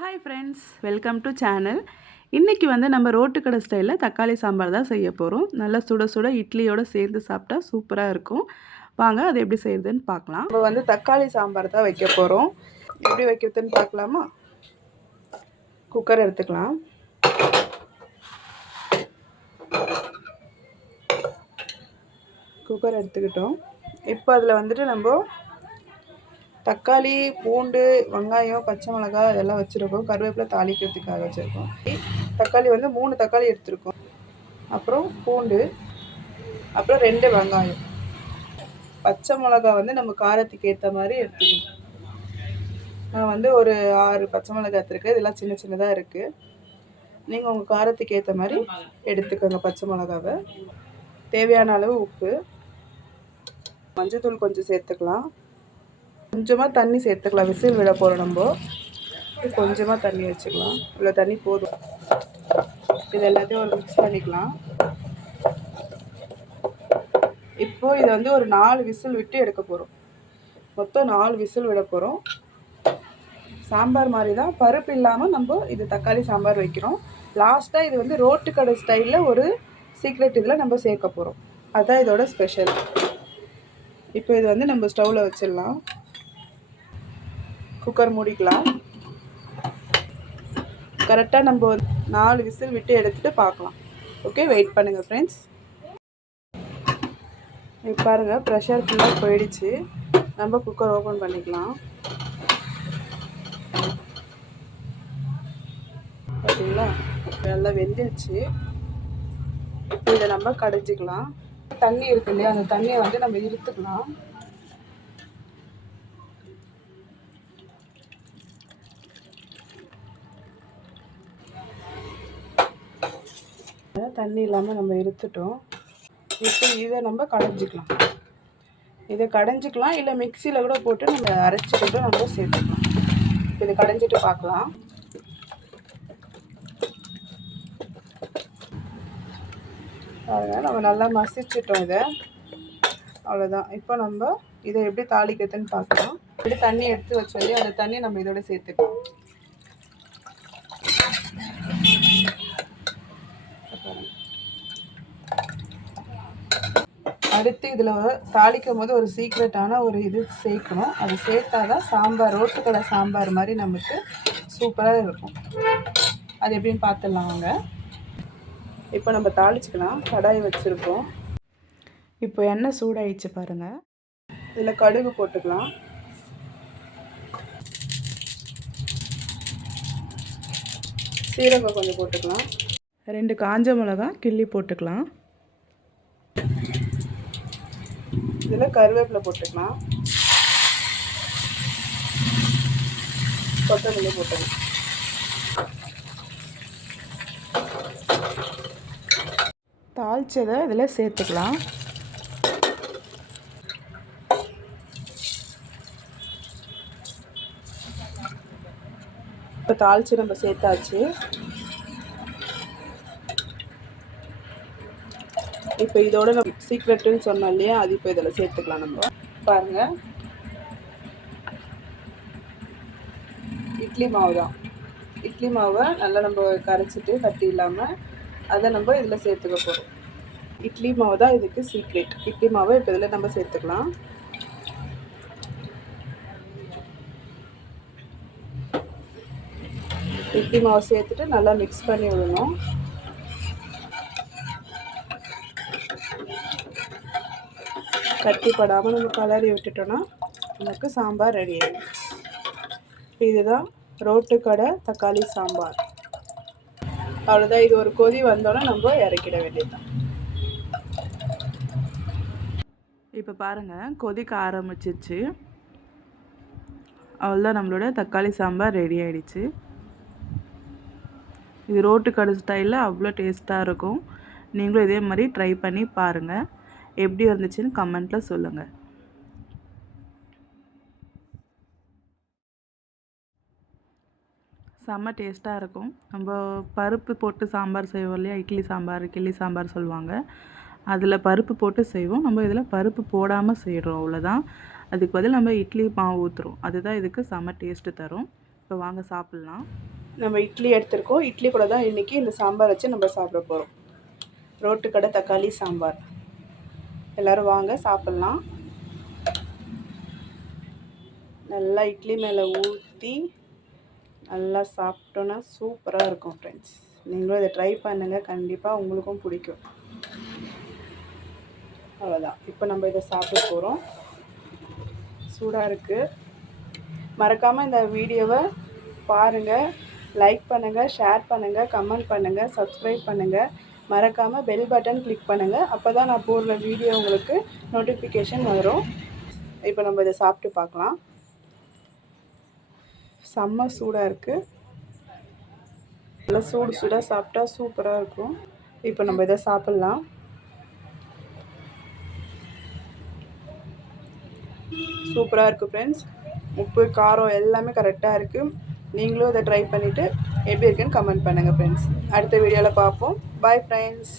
Hi friends, welcome to channel. இன்றைக்கி நம்ம road கடை ஸ்டைலில் தக்காளி சாம்பார் தான் செய்ய போகிறோம். நல்லா சுட சுட இட்லியோடு சேர்ந்து சாப்பிட்டா சூப்பராக இருக்கும். வாங்க அது எப்படி செய்யுதுன்னு பார்க்கலாம். நம்ம தக்காளி சாம்பார் தான் வைக்க போகிறோம். எப்படி வைக்கிறதுன்னு பார்க்கலாமா? குக்கர் எடுத்துக்கலாம். குக்கர் எடுத்துக்கிட்டோம். இப்போ அதில் நம்ம தக்காளி, பூண்டு, வெங்காயம், பச்சை மிளகாய் இதெல்லாம் வச்சுருக்கோம். கருவேப்பிலை தாளிக்கிறதுக்காக வச்சுருக்கோம். தக்காளி 3 தக்காளி எடுத்துருக்கோம். அப்புறம் பூண்டு, அப்புறம் 2 வெங்காயம், பச்சை மிளகாய் நம்ம காரத்துக்கு ஏற்ற மாதிரி எடுத்துக்கணும். நான் ஒரு 6 பச்சை மிளகாய் எடுத்துருக்கேன். இதெல்லாம் சின்ன சின்னதாக இருக்குது. நீங்கள் உங்கள் காரத்துக்கு ஏற்ற மாதிரி எடுத்துக்கோங்க பச்சை மிளகாவை. தேவையான அளவு உப்பு, மஞ்சள்தூள் கொஞ்சம் சேர்த்துக்கலாம். கொஞ்சமாக தண்ணி சேர்த்துக்கலாம். விசில் விட போகிறோம். நம்ம கொஞ்சமாக தண்ணி வச்சுக்கலாம். இவ்வளோ தண்ணி போதும். இது எல்லாத்தையும் ஒரு மிக்ஸ் பண்ணிக்கலாம். இப்போது இதை ஒரு 4 விசில் விட்டு எடுக்க போகிறோம். மொத்தம் 4 விசில் விட போகிறோம். சாம்பார் மாதிரி தான், பருப்பு இல்லாமல் நம்ம இது தக்காளி சாம்பார் வைக்கிறோம். லாஸ்ட்டாக இது ரோட்டு கடை ஸ்டைலில் ஒரு சீக்ரெட் இதில் நம்ம சேர்க்க போகிறோம். அதுதான் இதோட ஸ்பெஷல். இப்போ இது நம்ம ஸ்டவ்வில் வச்சிடலாம். குக்கர் மூடிக்கலாம். கரெக்டாக நம்ம 4 விசில் விட்டு எடுத்துகிட்டு பார்க்கலாம். ஓகே, வெயிட் பண்ணுங்கள் ஃப்ரெண்ட்ஸ். இப்போ பாருங்கள், ப்ரெஷர் ஃபுல்லாக போயிடுச்சு. நம்ம குக்கர் ஓப்பன் பண்ணிக்கலாம். பார்த்தீங்களா, நல்லா வெந்துடுச்சு. இப்போ இதை நம்ம கடைஞ்சிக்கலாம். தண்ணி இருக்கு இல்லையா, அந்த தண்ணியை நம்ம இருத்துக்கலாம். தண்ணி இல்லாமல் நம்ம இருத்துட்டோம். இப்போ இதை நம்ம கடைஞ்சிக்கலாம். இதை கடைஞ்சிக்கலாம், இல்லை மிக்சியில் கூட போட்டு நம்ம அரைச்சிக்கிட்டு நம்ம சேர்த்துக்கலாம். இதை கடைஞ்சிட்டு பார்க்கலாம். அதனால் நம்ம நல்லா மசிச்சிட்டோம் இதை. அவ்வளோதான். இப்போ நம்ம இதை எப்படி தாளிக்கிறதுன்னு பார்க்கலாம். இப்படி தண்ணி எடுத்து வச்சோம், அந்த தண்ணி நம்ம இதோட சேர்த்துக்கலாம். அடுத்து இதில் தாளிக்கும் போது ஒரு சீக்ரெட்டான ஒரு இது சேர்க்கணும். அது சேர்த்தா தான் சாம்பார், ரோட்டு கடை சாம்பார் மாதிரி நமக்கு சூப்பராக இருக்கும். அது எப்படின்னு பார்த்துடலாம் வாங்க. இப்போ நம்ம தாளிச்சுக்கலாம். கடாய் வச்சுருக்கோம். இப்போ எண்ணெய் சூடாயிடுச்சு பாருங்கள். இதில் கடுகு போட்டுக்கலாம். சீரகம் கொஞ்சம் போட்டுக்கலாம். 2 காஞ்ச மிளகாய் கிள்ளி போட்டுக்கலாம். இதில் கருவேப்பிலை போட்டுக்கலாம். கொத்தமல்லி போட்டுக்கலாம். தாளிச்சதை இதில் சேர்த்துக்கலாம். இப்போ தாளித்து நம்ம சேர்த்தாச்சு. இப்போ இதோட நம்ம சீக்ரெட்டுன்னு சொன்னோம் இல்லையா, அது இப்போ இதில் சேர்த்துக்கலாம். நம்ம பாருங்கள், இட்லி மாவு தான். இட்லி மாவை நல்லா நம்ம கரைச்சிட்டு கட்டி இல்லாமல் அதை நம்ம இதில் சேர்த்துக்க போகிறோம். இட்லி மாவு தான் இதுக்கு சீக்ரெட். இட்லி மாவை இப்போ இதில் நம்ம சேர்த்துக்கலாம். இட்லி மாவை சேர்த்துட்டு நல்லா மிக்ஸ் பண்ணி விடணும். கட்டிப்படாமல் நம்ம கலரி விட்டுட்டோன்னா நமக்கு சாம்பார் ரெடி ஆகிடும். இதுதான் ரோட்டு கடை தக்காளி சாம்பார். அவ்வளோதான். இது ஒரு கொதி வந்தோன்னா நம்ம இறக்கிட வேண்டியதுதான். இப்போ பாருங்கள், கொதிக்க ஆரம்பிச்சிச்சு. அவ்வளோதான், நம்மளோட தக்காளி சாம்பார் ரெடி ஆகிடுச்சு. இது ரோட்டு கடை ஸ்டைலில் அவ்வளோ டேஸ்ட்டாக இருக்கும். நீங்களும் இதே மாதிரி ட்ரை பண்ணி பாருங்கள். எப்படி வந்துச்சுன்னு கமெண்ட்டில் சொல்லுங்கள். செம்ம டேஸ்ட்டாக இருக்கும். நம்ம பருப்பு போட்டு சாம்பார் செய்வோம் இல்லையா, இட்லி சாம்பார், கிள்ளி சாம்பார் சொல்லுவாங்க. அதில் பருப்பு போட்டு செய்வோம். நம்ம இதில் பருப்பு போடாமல் செய்கிறோம். அவ்வளோதான். அதுக்கு பதில் நம்ம இட்லி மாவு ஊற்றுறோம். அதுதான் இதுக்கு செம்ம டேஸ்ட்டு தரும். இப்போ வாங்க சாப்பிட்லாம். நம்ம இட்லி எடுத்துருக்கோம். இட்லி கூட தான் இன்றைக்கி இந்த சாம்பார் வச்சு நம்ம சாப்பிட போகிறோம். ரோட்டுக்கடை தக்காளி சாம்பார். எல்லோரும் வாங்க சாப்பிட்லாம். நல்லா இட்லி மேலே ஊற்றி நல்லா சாப்பிட்டோன்னா சூப்பராக இருக்கும் ஃப்ரெண்ட்ஸ். நீங்களும் இதை ட்ரை பண்ணுங்கள், கண்டிப்பாக உங்களுக்கும் பிடிக்கும். அவ்வளோதான், இப்போ நம்ம இதை சாப்பிட போகிறோம். சூடாக இருக்குது. மறக்காமல் இந்த வீடியோவை பாருங்கள், லைக் பண்ணுங்கள், ஷேர் பண்ணுங்கள், கமெண்ட் பண்ணுங்கள், சப்ஸ்கிரைப் பண்ணுங்கள். மறக்காமல் பெல் பட்டன் கிளிக் பண்ணுங்கள். அப்போ தான் நான் போடுற வீடியோ உங்களுக்கு நோட்டிஃபிகேஷன் வரும். இப்போ நம்ம இதை சாப்பிட்டு பார்க்கலாம். செம்ம சூடாக இருக்குது. நல்லா சூடாக சாப்பிட்டா சூப்பராக இருக்கும். இப்போ நம்ம இதை சாப்பிட்லாம். சூப்பராக இருக்குது ஃப்ரெண்ட்ஸ். உப்பு காரம் எல்லாமே கரெக்டாக இருக்குது. நீங்களும் இதை ட்ரை பண்ணிவிட்டு எப்படி இருக்குன்னு கமெண்ட் பண்ணுங்கள் ஃப்ரெண்ட்ஸ். அடுத்த வீடியோவில் பார்ப்போம். Bye friends.